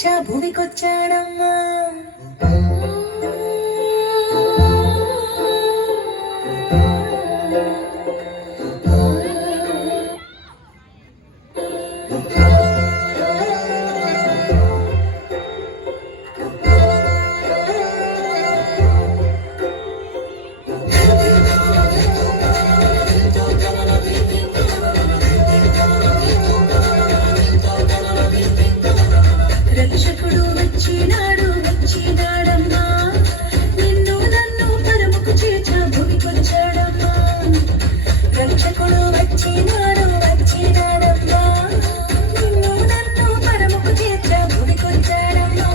చేర్చా భూమికొచ్చాడమ్మా. రక్షకుడు వచ్చినాడు వచ్చినాడమ్మా, నిన్ను నన్ను పరముకు చేర్చా భూమికొచ్చాడమ్మా. రక్షకుడు వచ్చినాడు వచ్చినాడమ్మా, నిన్ను నన్ను పరముకు చేర్చా భూమికొచ్చాడమ్మా.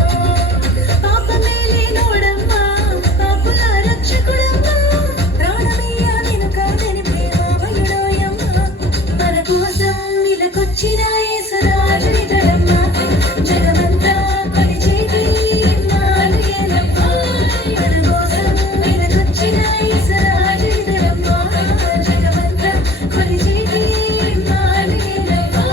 పాపమే లేనోడమ్మా, పాపుల రక్షకుడమ్మా, ప్రాణమయ్య వెనుక వెని ప్రేమామయుడోయమ్మా. మన కోసం ఇలాకొచ్చిన యేసురాజు ఇతడమ్మా. జగమంతా పరిచేటి ఇమ్మానుయేలమ్మా, మన కోసం ఇలాకొచ్చిన యేసురాజు ఇతడమ్మా. జగమంతా పరిచేటి ఇమ్మానుయేలమ్మా.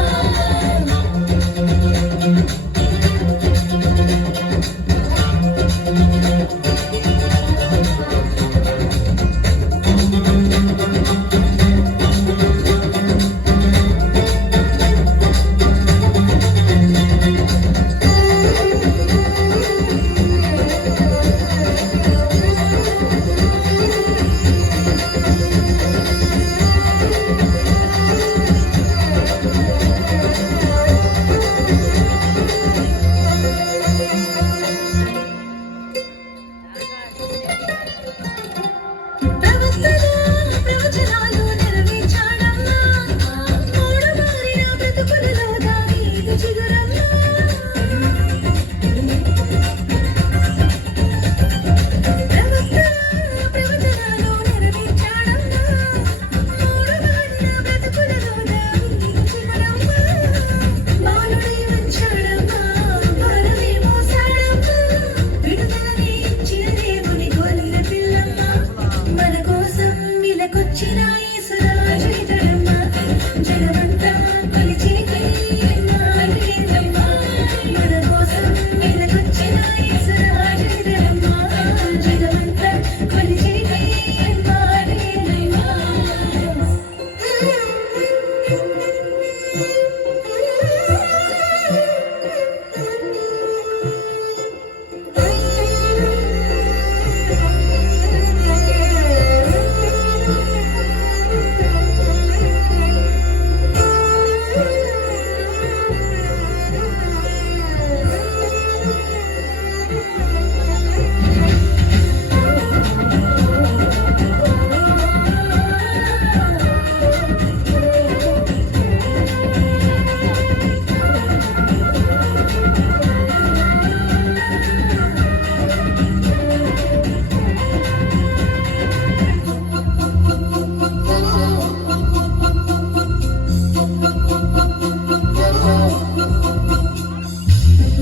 ప్రవచనాలు నెరవేర్చాడమ్మా, మూడమారిన బ్రతుకులలో దావీదు చిగురమ్మా. ప్రవచనాలు నెరవేర్చాడమ్మా, మూడమారిన బ్రతుకులలో దావీదు చిగురమ్మా. బాలుడై వచ్చాడమ్మా, భారమే మోసాడమ్మా, విడుదలని ఇచ్చిన దేవుని గొర్రెల పిల్లమ్మా. మన కోసం ఇలాకొచ్చిన యేసురాజు ఇతడమ్మా. జగమంతా కొలిచేటి ఇమ్మానుయేలమ్మా, మన కోసం ఇలాకొచ్చిన యేసురాజు ఇతడమ్మా. జగమంతా కొలిచేటి ఇమ్మానుయేలమ్మా.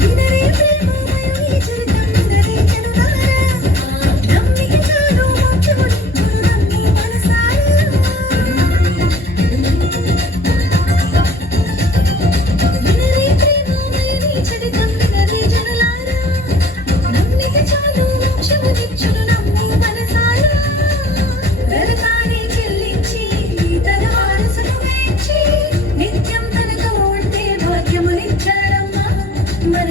వినరే ప్రేమమయ ఈ చరితం వినరే జనులారా, నమ్మిక చాలు మోక్షమునిచ్చును నమ్మి మనసారా. వినరే ప్రేమమయ ఈ చరితం వినరే జనులారా, నమ్మిక చాలు మోక్షమునిచ్చును నమ్మి మనసారా. నరకాన్ని చెల్లించి తన వారసును వేచి, నిత్యం తనకు ఉంటే భాగ్యమునిచ్చాడమ్మా. మన